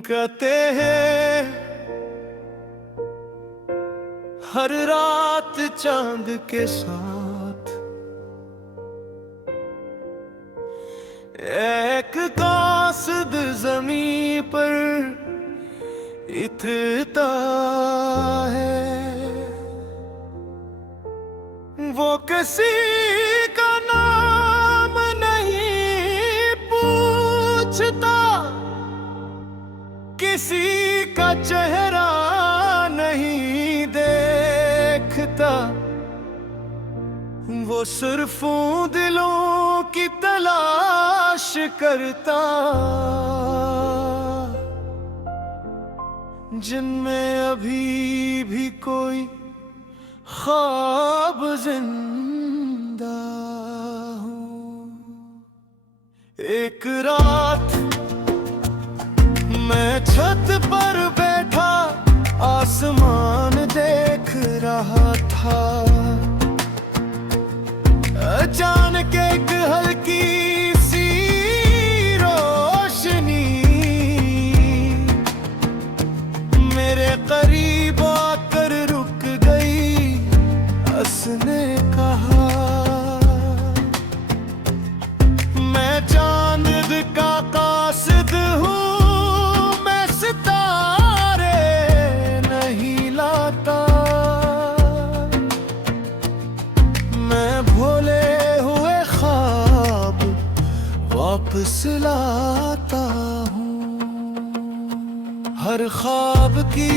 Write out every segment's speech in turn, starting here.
कहते हैं हर रात चांद के साथ एक कासिद ज़मीं पर इतरता है। वो किसी का नाम नहीं पूछता, किसी का चेहरा नहीं देखता। वो सिर्फ उन दिलों की तलाश करता जिनमें अभी भी कोई ख्वाब जिंदा हो। एक रात मैं छत पर बैठा आसमान देख रहा था। अचानक एक हल्की सी रोशनी मेरे करीब आकर रुक गई। उसने कहा, मैं चांद का कासिद हूँ, मैं सितारे नहीं लाता। मैं भूले हुए ख्वाब वापस लाता हूँ। हर ख्वाब की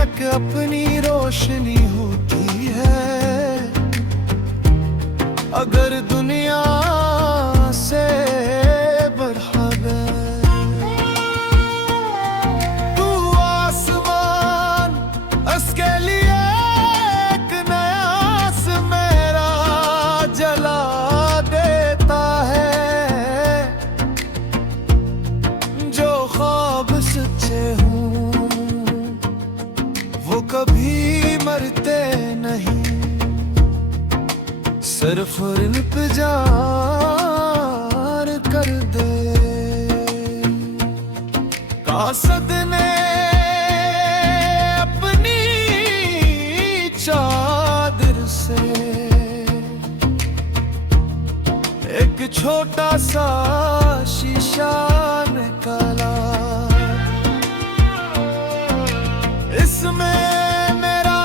एक अपनी रोशनी होती है। अगर दुनिया से बरहब तू आसमान उसके लिए एक नया समेरा जला देता है। जो ख्वाब सच्चे हों वो कभी मरते नहीं, सिर्फ इंतजार कर दे। कासिद ने अपनी चादर से एक छोटा सा शीशा निकाला। इसमें मेरा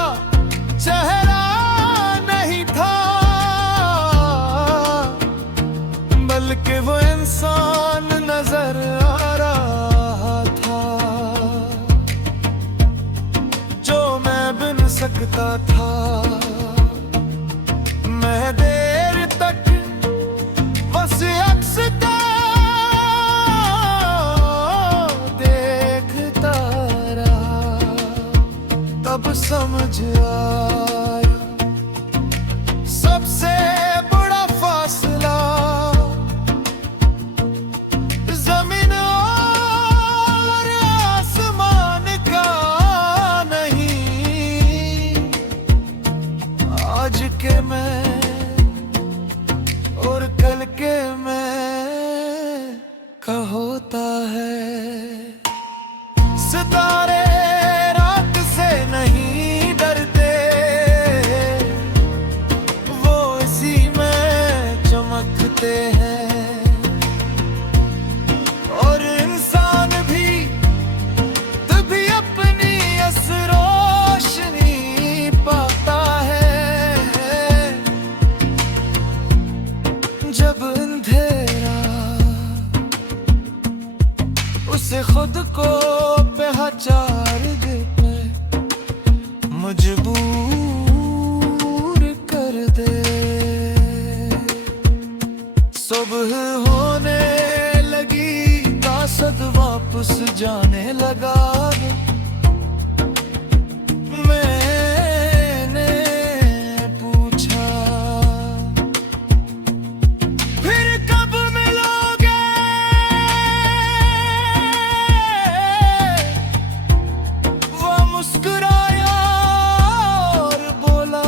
चेहरा नहीं था, बल्कि वो इंसान नजर आ रहा था जो मैं बन सकता था। मैं देर तक बस अक्स को देखता रहा, तब समझ आया सबसे बड़ा फासला जमीन और आसमान का नहीं। आज के मैं और कल के मैं का होता है। सितारे रात से नहीं डरते, वो इसी में चमकते हैं। और इंसान भी तभी अपनी इस रोशनी पाता है जब अंधेरा उसे खुद को पहचान दे, मजबूर कर दे। सुबह होने लगी, कासिद वापस जाने लगा। मैंने पूछा, फिर कब मिलोगे? वो मुस्कुराया और बोला,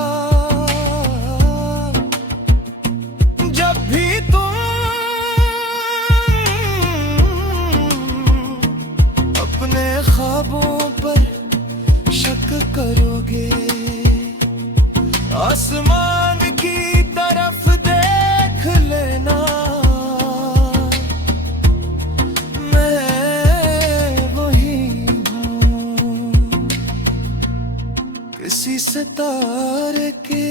जब भी तुम अपने ख्वाबों पर शक करोगे, आसमान की तरफ देख लेना, मैं वही हूँ किसी सितारे के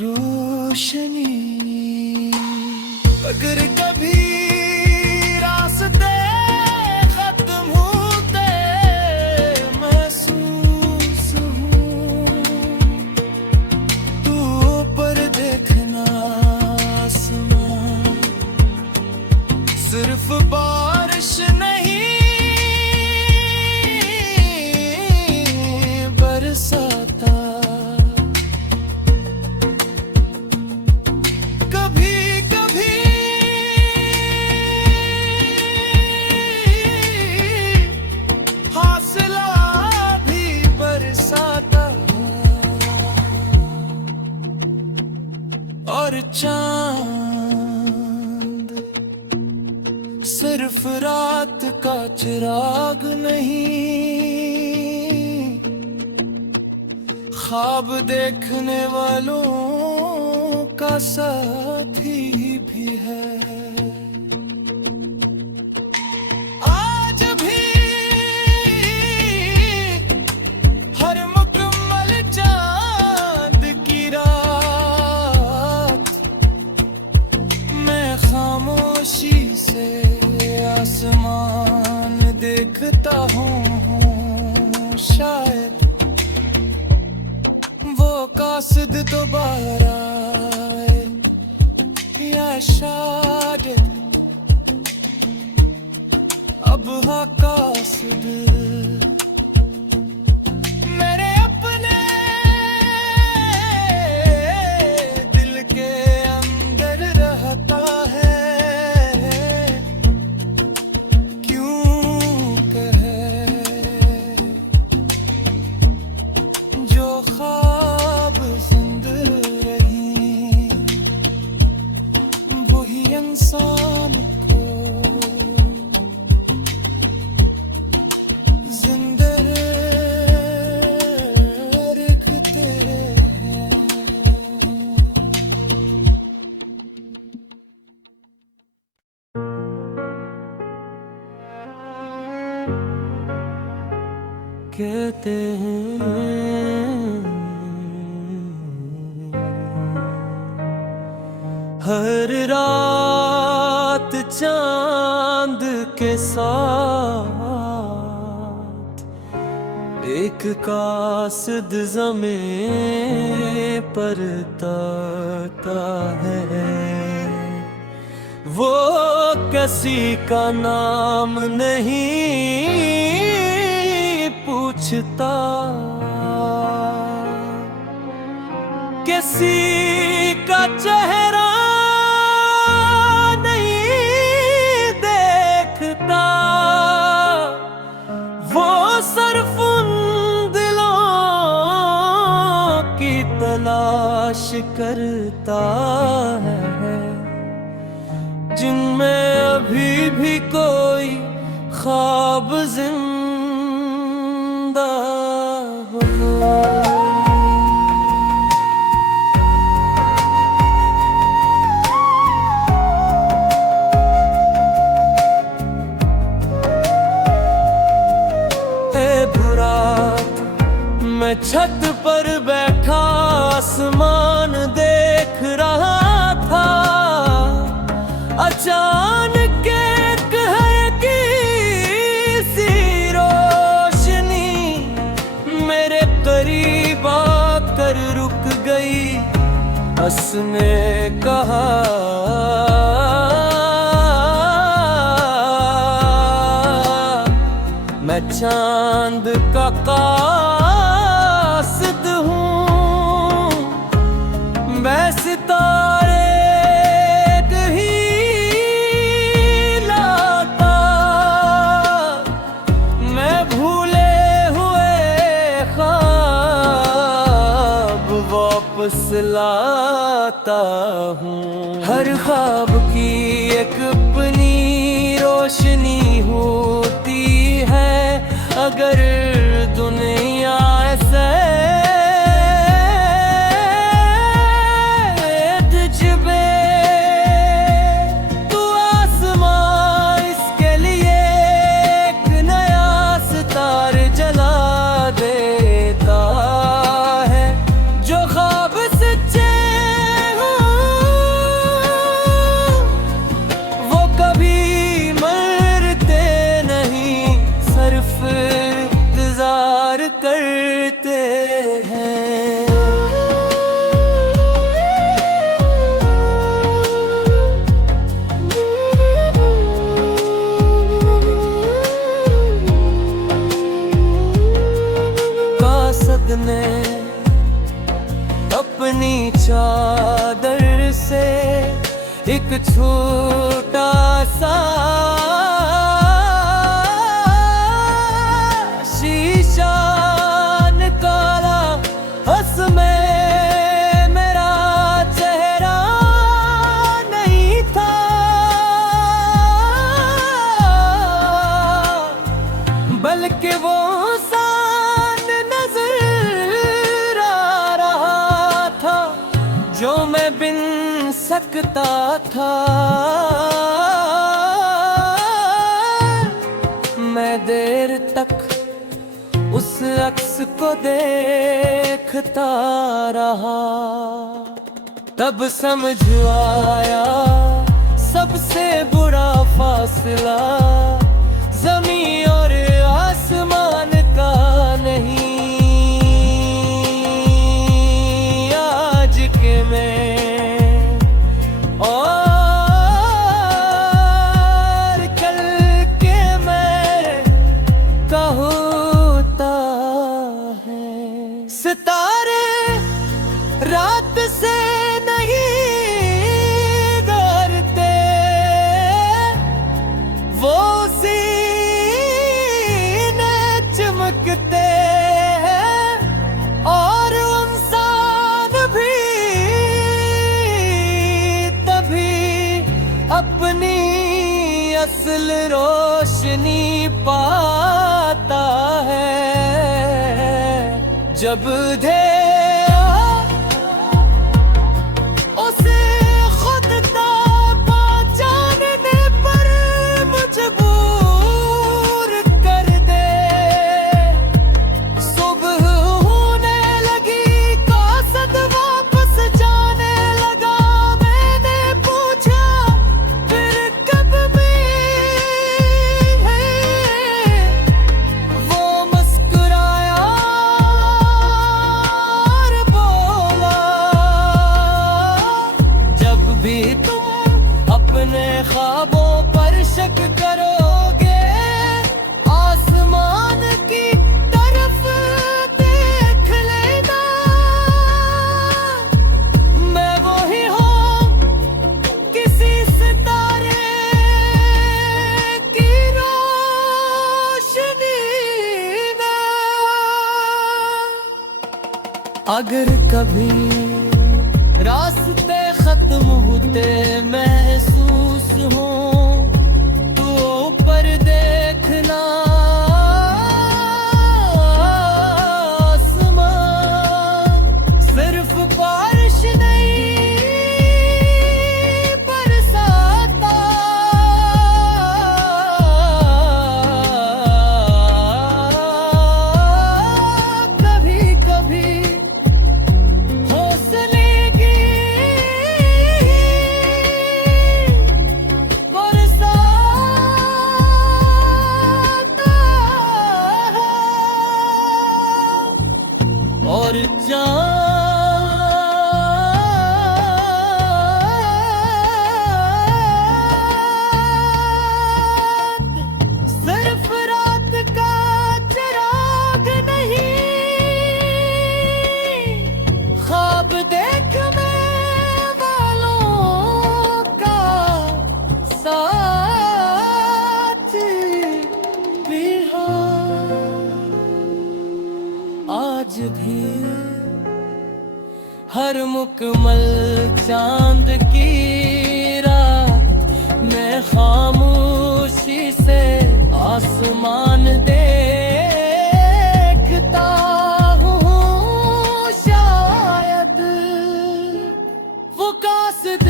रोशनी। अगर कभी रास्ते खत्म होते महसूस हूँ, तू ऊपर देखना आसमान, सिर्फ बारिश नहीं बरसाता। कभी कभी हौसला भी बरसाता, और चांद सिर्फ रात का चिराग नहीं, ख्वाब देखने वालों का साथी भी है। आज भी हर मुकम्मल चांद की रात, मैं खामोशी से आसमान देखता हूँ, शायद वो कासिद दोबारा आए, या शायद अब हाँ कासिद मेरे अपने दिल के अंदर रहता है। जो ख्वाब जिंदा रही, वही इंसान को जिंदा रखते हैं। कहते हैं हर रात चांद के साथ एक कासिद ज़मीं पर तरता है। वो किसी का नाम नहीं पूछता, किसी का चेहरा नहीं देखता, वो सिर्फ उन दिलों की तलाश करता है जिनमें अभी भी कोई ख्वाब जिंदा हो। मैं छत पर बैठा आसमान देख रहा था, अचानक एक हल्की सी रोशनी मेरे करीब आकर रुक गई। उसने कहा मैं चांद का कासिद हूँ, मैं सितारे कहीं लाता, मैं भूले हुए ख्वाब वापस लाता हूँ। हर ख्वाब की एक अपनी रोशनी हो ने अपनी चादर से एक छोटा सा शीशा निकाला, उसमें मेरा चेहरा नहीं था, बल्कि वो जो मैं बिन सकता था। मैं देर तक उस अक्स को देखता रहा, तब समझ आया सबसे बुरा फासला ज़मीन और आसमान का नहीं। और कल के मेरे का होता है। सितारे रात से नहीं डरते, वो सीने चमकते हैं, और अपनी असल रोशनी पाता है जब उसे खुद का पहचानने पर मजबूर कर दे। सुबह होने लगी, कासद वापस जाने लगा। मैंने पूछा अपने ख्वाबों पर शक करोगे, आसमान की तरफ देख लेना। मैं वही हूँ किसी सितारे की रोशनी में। अगर कभी रास्ते खत्म होते महसूस हो तो ऊपर देखना, आसमान सिर्फ बारिश नहीं बरसाता। कभी कभी और चाँद सिर्फ रात का चिराग नहीं, ख्वाब देखने वालों का साथ भी हो। आज भी हर मुकम्मल चांद की रात मैं खामोशी से आसमान देखता हूँ। शायद वो कासिद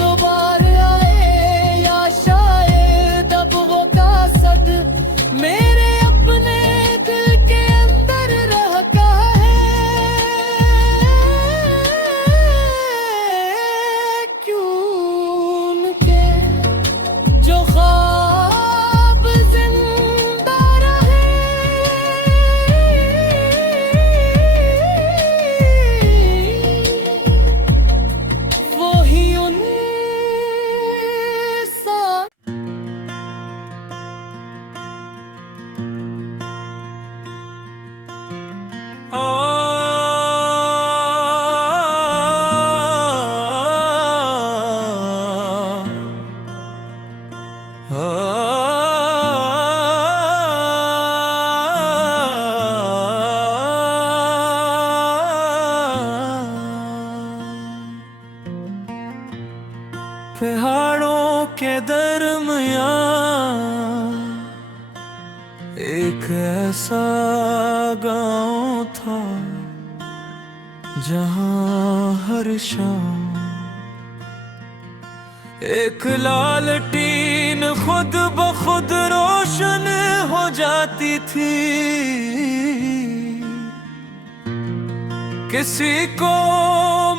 दोबारा आए, या शायद अब वो कासद मेरे अपने दिल के अंदर रहता है। Oh एक ऐसा गांव था जहां हर शाम एक लालटीन खुद ब खुद रोशन हो जाती थी। किसी को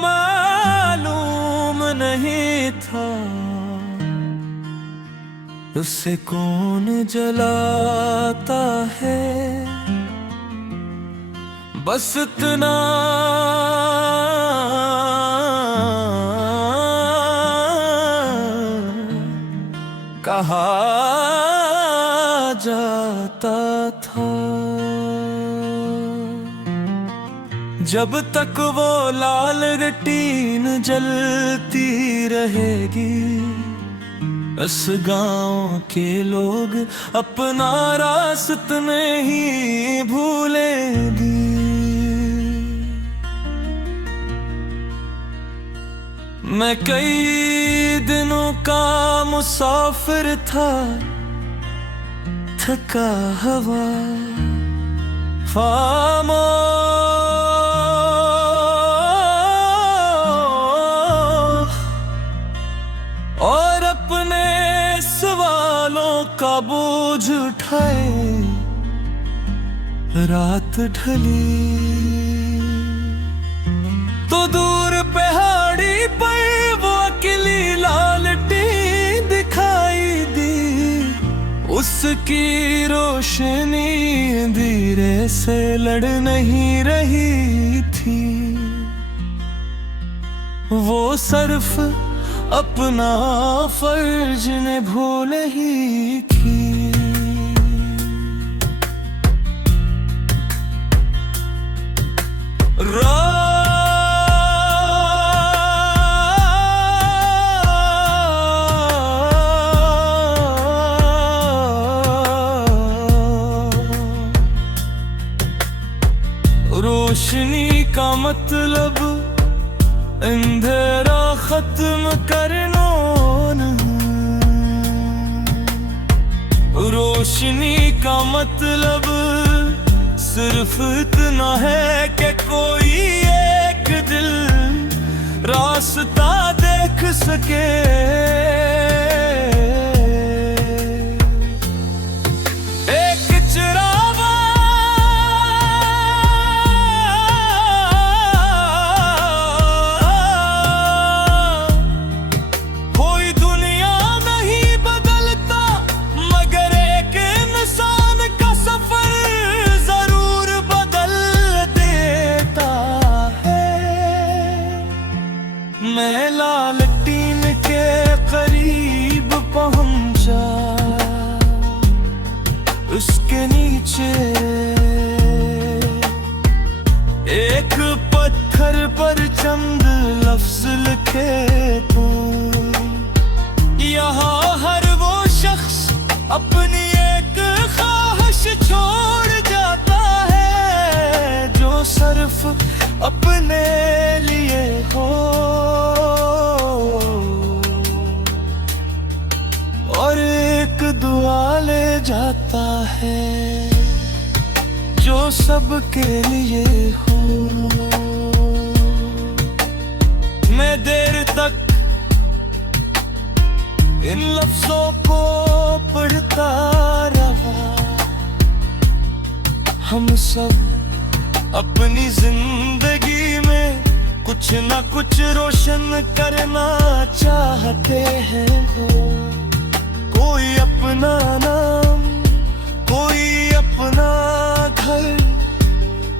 मालूम नहीं था उसे कौन जलाता है, बस इतना कहा जाता था। जब तक वो लाल रटीन जलती रहेगी इस गांव के लोग अपना रास्ता नहीं भूलेंगे। मैं कई दिनों का मुसाफिर था, थका हुआ और अपने सवालों का बोझ उठाए रात ढली तो दूर पहाड़ी पर वो अकेली लालटेन दिखाई दी। उसकी रोशनी धीरे से लड़ नहीं रही थी, वो सिर्फ अपना फर्ज ने भूल ही की। रोशनी का मतलब अंधेरा खत्म करना नहीं। रोशनी का मतलब सिर्फ इतना है कि कोई एक दिल रास्ता देख सके। मैं लालटीन के करीब पहुंचा, उसके नीचे एक पत्थर पर चंद लफ्ज लिखे थे। यहाँ हर वो शख्स अपनी एक ख्वाहिश छोड़ जाता है जो सिर्फ अपने लिए हो, और एक दुआ ले जाता है जो सबके लिए हो। मैं देर तक इन लफ्जों को पढ़ता रहा। हम सब अपनी जिंदगी में कुछ ना कुछ रोशन करना चाहते हैं। कोई अपना नाम, कोई अपना घर,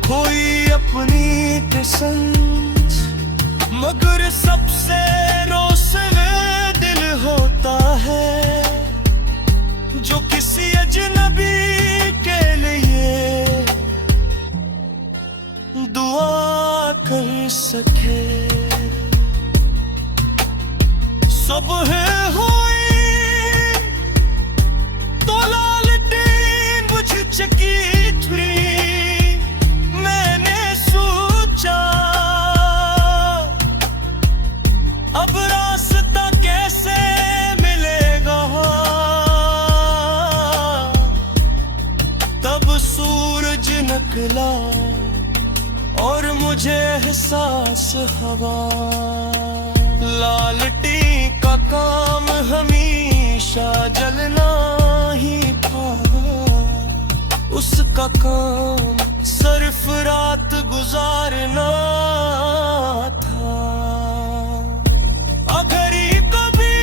कोई अपनी किस्मत, मगर सबसे रोशन दिल होता है जो किसी अजनबी के लिए दुआ कर सके। सुबह हुई तो लालटेन बुझ चुकी थी। मैंने सोचा अब रास्ता कैसे मिलेगा। निकला और मुझे एहसास हवा। लालटी का काम हमेशा जलना ही था, उसका काम सिर्फ रात गुजारना था। अगर ये कभी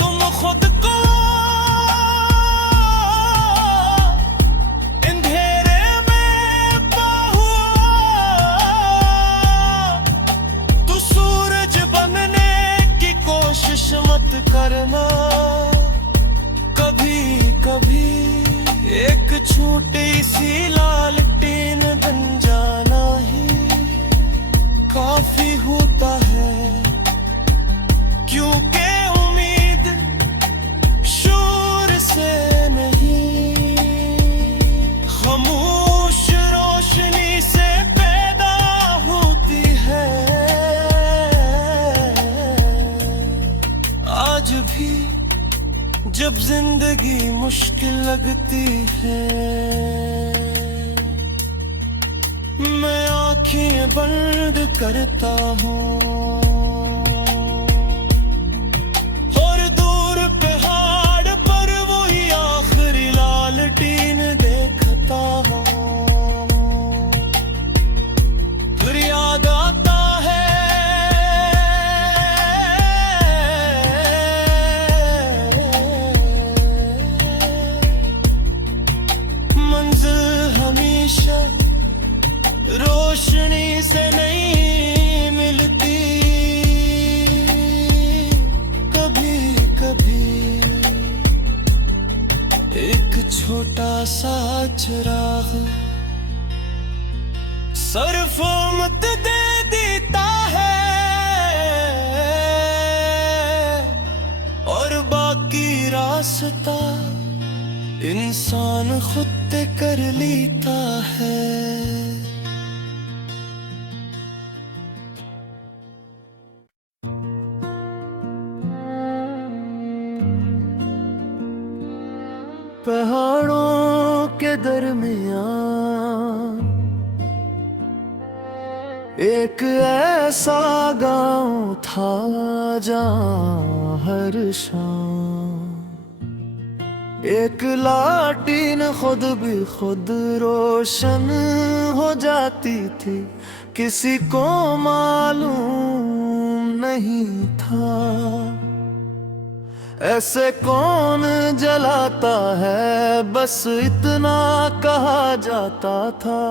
तुम खुद को अंधेरे में पाओ तो सूरज बनने की कोशिश मत करना। कभी कभी एक छोटी सी लालटेन बन जाना ही काफी होता है, क्योंकि उम्मीद शोर से नहीं, खामोश रोशनी से पैदा होती है। आज भी जब जिंदगी मुश्किल लगती है, मैं आंखें बंद करता हूँ और दूर पहाड़ पर वही आखिरी लालटेन देखता हूँ। फिर याद आता रोशनी से नहीं मिलती, कभी कभी एक छोटा सा चिराग सिर्फ उम्मीद दे देता है और बाकी रास्ता इंसान खुद तय कर लेता है। पहाड़ों के दरमियान एक ऐसा गांव था जहाँ हर शाम एक लालटेन खुद भी खुद रोशन हो जाती थी, किसी को मालूम नहीं था। ऐसे कौन जलाता है, बस इतना कहा जाता था।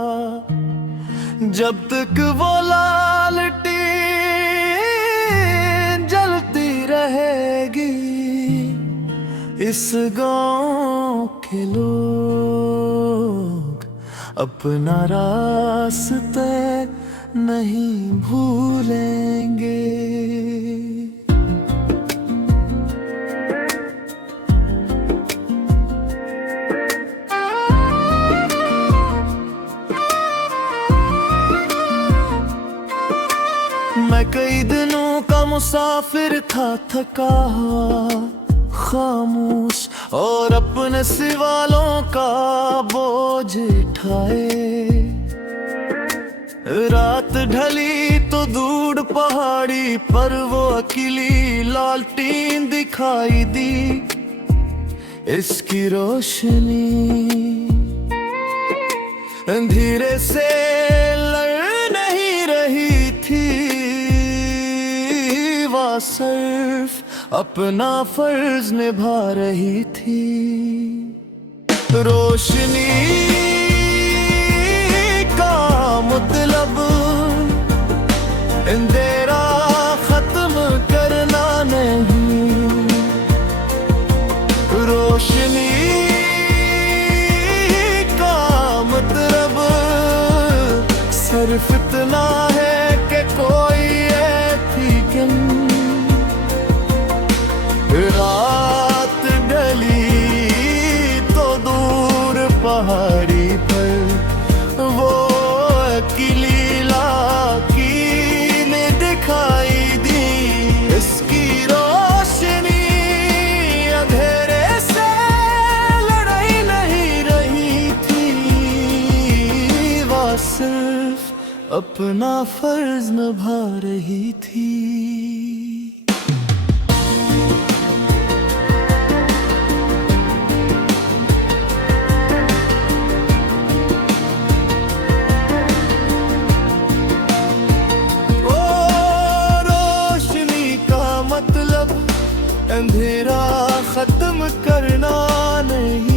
जब तक वो लालटेन जलती रहेगी, इस गांव के लोग अपना रास्ते नहीं भूलेंगे। मैं कई दिनों का मुसाफिर था, थका हुआ, खामोश और अपने सिवालों का बोझ उठाए। रात ढली तो दूर पहाड़ी पर वो अकेली लालटेन दिखाई दी। इसकी रोशनी धीरे से लड़ नहीं रही थी, वह सिर्फ अपना फर्ज निभा रही थी। रोशनी का मतलब अंधेरा खत्म करना नहीं, रोशनी का मतलब सिर्फ इतना है कि कोई एथिकल रात ढली तो दूर पहाड़ी पर वो अकेली अपना फर्ज निभा रही थी। ओ रोशनी का मतलब अंधेरा खत्म करना नहीं,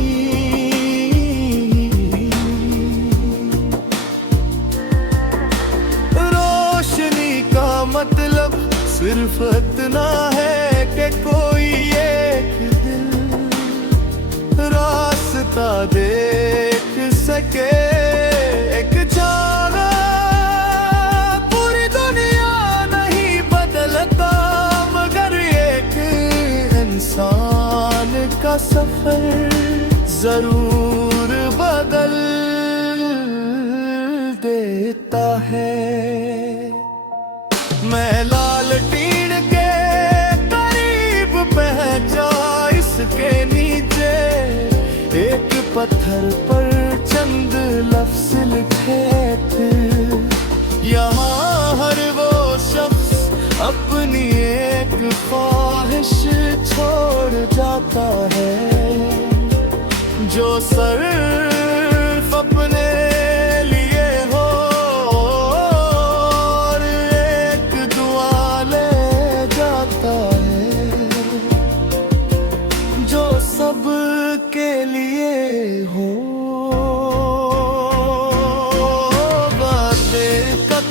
रोशनी का मतलब सिर्फ इतना है कि कोई एक दिल रास्ता देख सके। एक जाना पूरी दुनिया नहीं बदलता, मगर एक इंसान का सफर जरूर बदल देता है। मैं लालटीन के करीब पहुंचा, इसके नीचे एक पत्थर पर चंद लफ्ज लिखे थे। यहाँ हर वो शख्स अपनी एक ख्वाहिश छोड़ जाता है, जो सिर्फ अपने लिए हो, और एक दुआ ले जाता है जो सबके लिए हो। बातें कब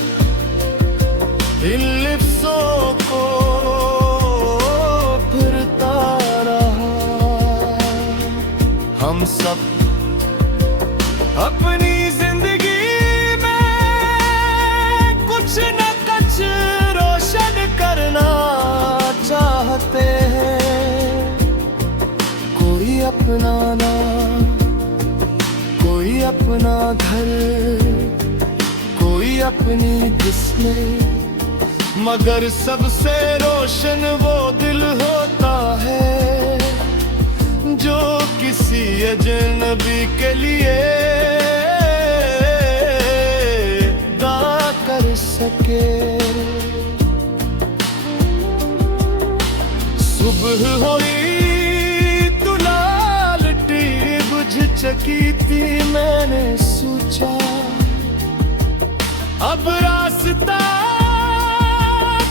इन लिफ्ज़ों को फिरता रहा, हम सब अपनी जिंदगी में कुछ न कुछ रोशन करना चाहते हैं। कोई अपना नाम, कोई अपना घर, कोई अपनी किस्में, मगर सबसे रोशन वो दिल होता है जो किसी अजनबी के लिए दुआ कर सके। सुबह हुई तो लालटी बुझ चकी थी, मैंने सोचा अब रास्ता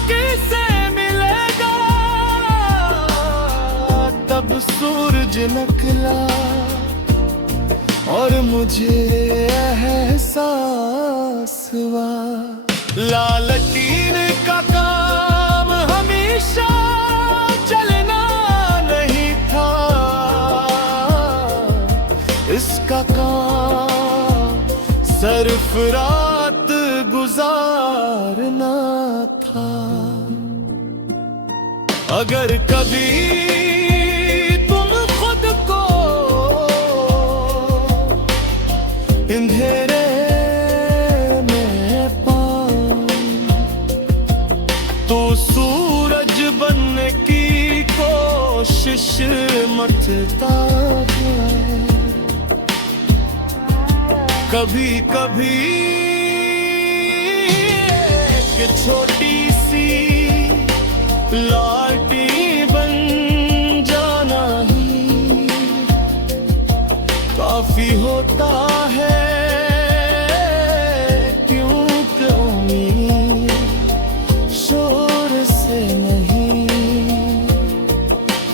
किसे मिलेगा। तब सूरज निकला और मुझे एहसास हुआ, लालटीन का काम हमेशा चलना नहीं था, इसका काम सिर्फ रात गुजारना था। अगर कभी तुम खुद को अंधेरे में पाओ, तो सूरज बनने की कोशिश मत है। कभी कभी एक छोटी सी लालटी बन जाना ही काफी होता है, क्योंकि उम्मीद शोर से नहीं,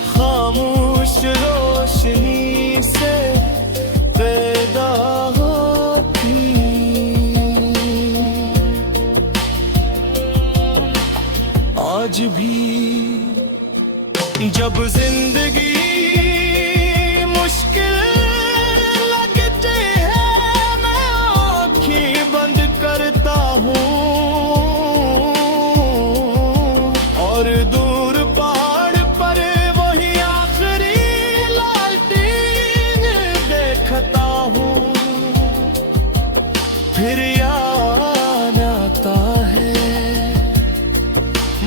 खामोश रोशनी से पैदा होती। आज भी जब जिंदगी मुश्किल लगती है, मैं आँखें बंद करता हूँ और दूर पहाड़ पर वही आखिरी लालटीन देखता हूँ। फिर याद आता है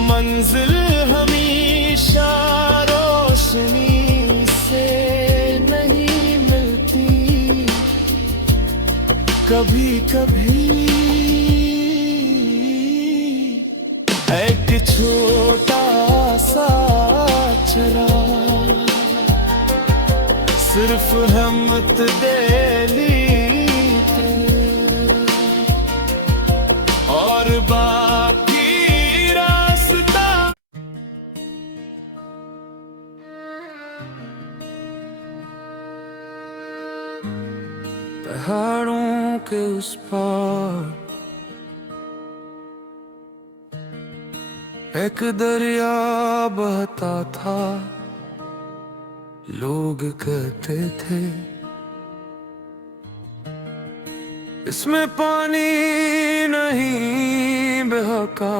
मंजिल हमेशा रोशनी से नहीं मिलती, कभी कभी छोटा सा चराग, सिर्फ हिम्मत दे ली थे और बाकी रास्ता। पहाड़ों के उस पार एक दरिया बहता था, लोग कहते थे इसमें पानी नहीं बहका,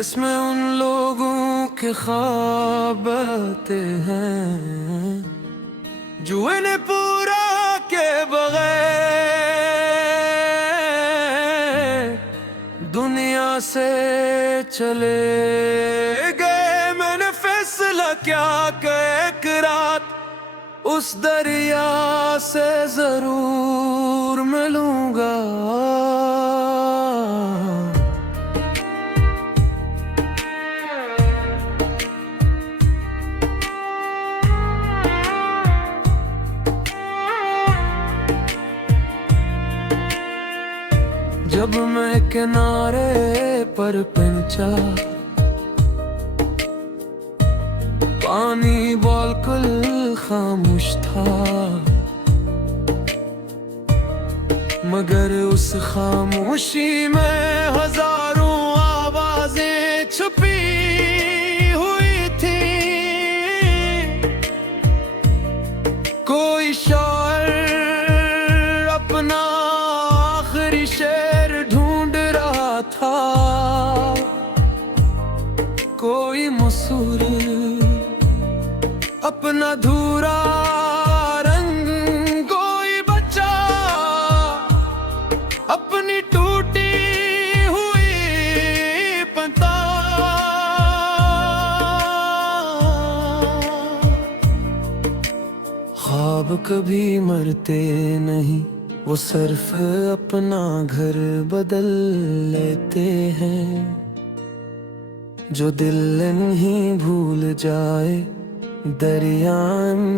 इसमें उन लोगों के ख्वाब बहते हैं जो इन्हें पूरा के बगैर दुनिया से चले गए। मैंने फैसला क्या कि एक रात उस दरिया से जरूर मिलूंगा। जब मैं किनारे पर पहुंचा, पानी बिल्कुल खामोश था, मगर उस खामोशी में हजारों आवाजें छुपी हुई थी। कोई शायर अपना आखिरी शेर ढूंढ रहा था, कोई मसूर अपना धूरा रंग, कोई बच्चा अपनी टूटी हुई पतांग। ख्वाब कभी मरते नहीं, वो सिर्फ अपना घर बदल लेते हैं। जो दिल नहीं भूल जाए दरिया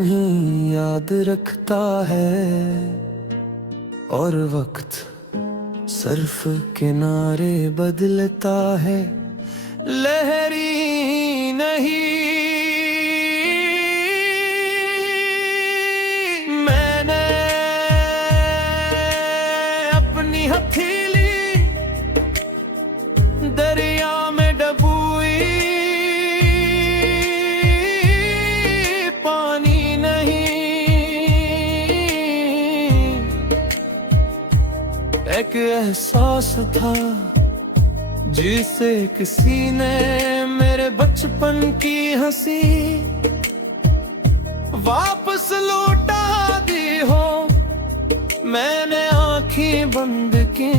ही याद रखता है, और वक्त सिर्फ किनारे बदलता है, लहरी नहीं। मैंने अपनी हथेली दरिया में डबोई, एक एहसास था जिसे किसी ने मेरे बचपन की हंसी वापस लौटा दी हो। मैंने आंखें बंद की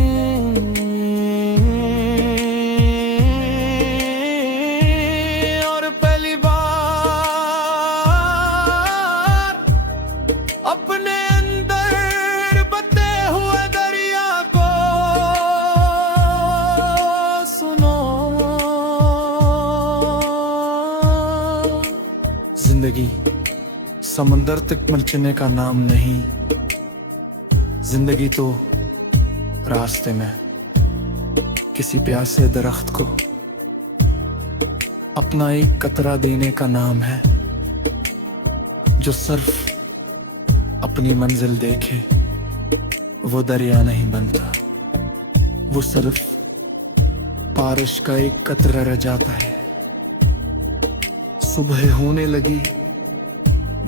और पहली बार अपने जिंदगी समंदर तक पहुंचने का नाम नहीं, जिंदगी तो रास्ते में किसी प्यासे दरख्त को अपना एक कतरा देने का नाम है। जो सिर्फ अपनी मंजिल देखे वो दरिया नहीं बनता, वो सिर्फ बारिश का एक कतरा रह जाता है। सुबह होने लगी,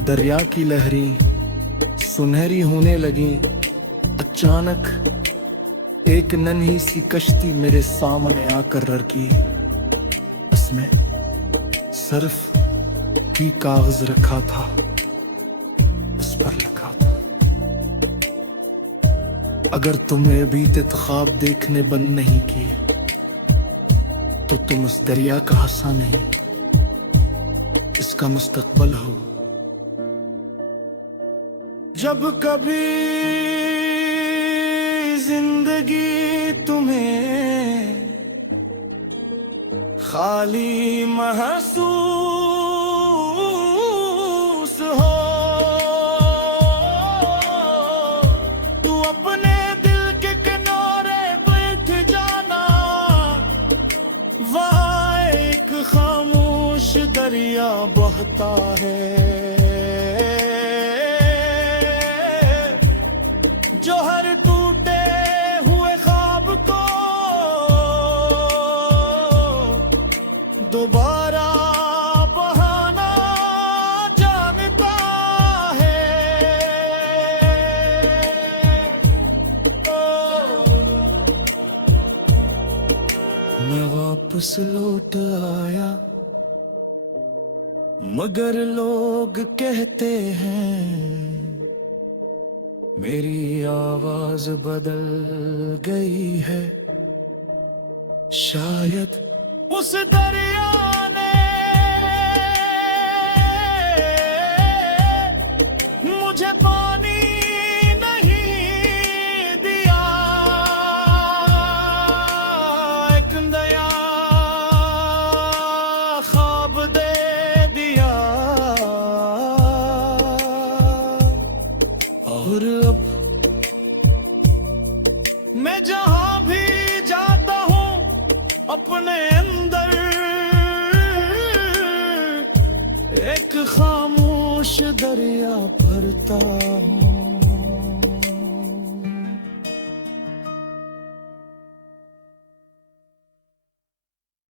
दरिया की लहरें सुनहरी होने लगी। अचानक एक नन्ही सी कश्ती मेरे सामने आकर रुकी। उसमें सिर्फ की कागज रखा था, उस पर लिखा था, अगर तुमने अभी तक ख्वाब देखने बंद नहीं किए तो तुम उस दरिया का हिस्सा नहीं, इसका मुस्तकबल हो। जब कभी जिंदगी तुम्हें खाली महसूस हो तू अपने दिल के किनारे बैठ जाना, वहाँ एक खामोश दरिया बहता है जो हर टूटे हुए ख्वाब को दोबारा बहाना जानता है। मैं वापस लौट आया मगर लोग कहते हैं मेरी आवाज बदल गई है। शायद उस दरिया ने मुझे पानी नहीं दिया, एक नया ख्वाब दे दिया। और अब मैं जहां भी जाता हूं अपने अंदर एक खामोश दरिया भरता हूं।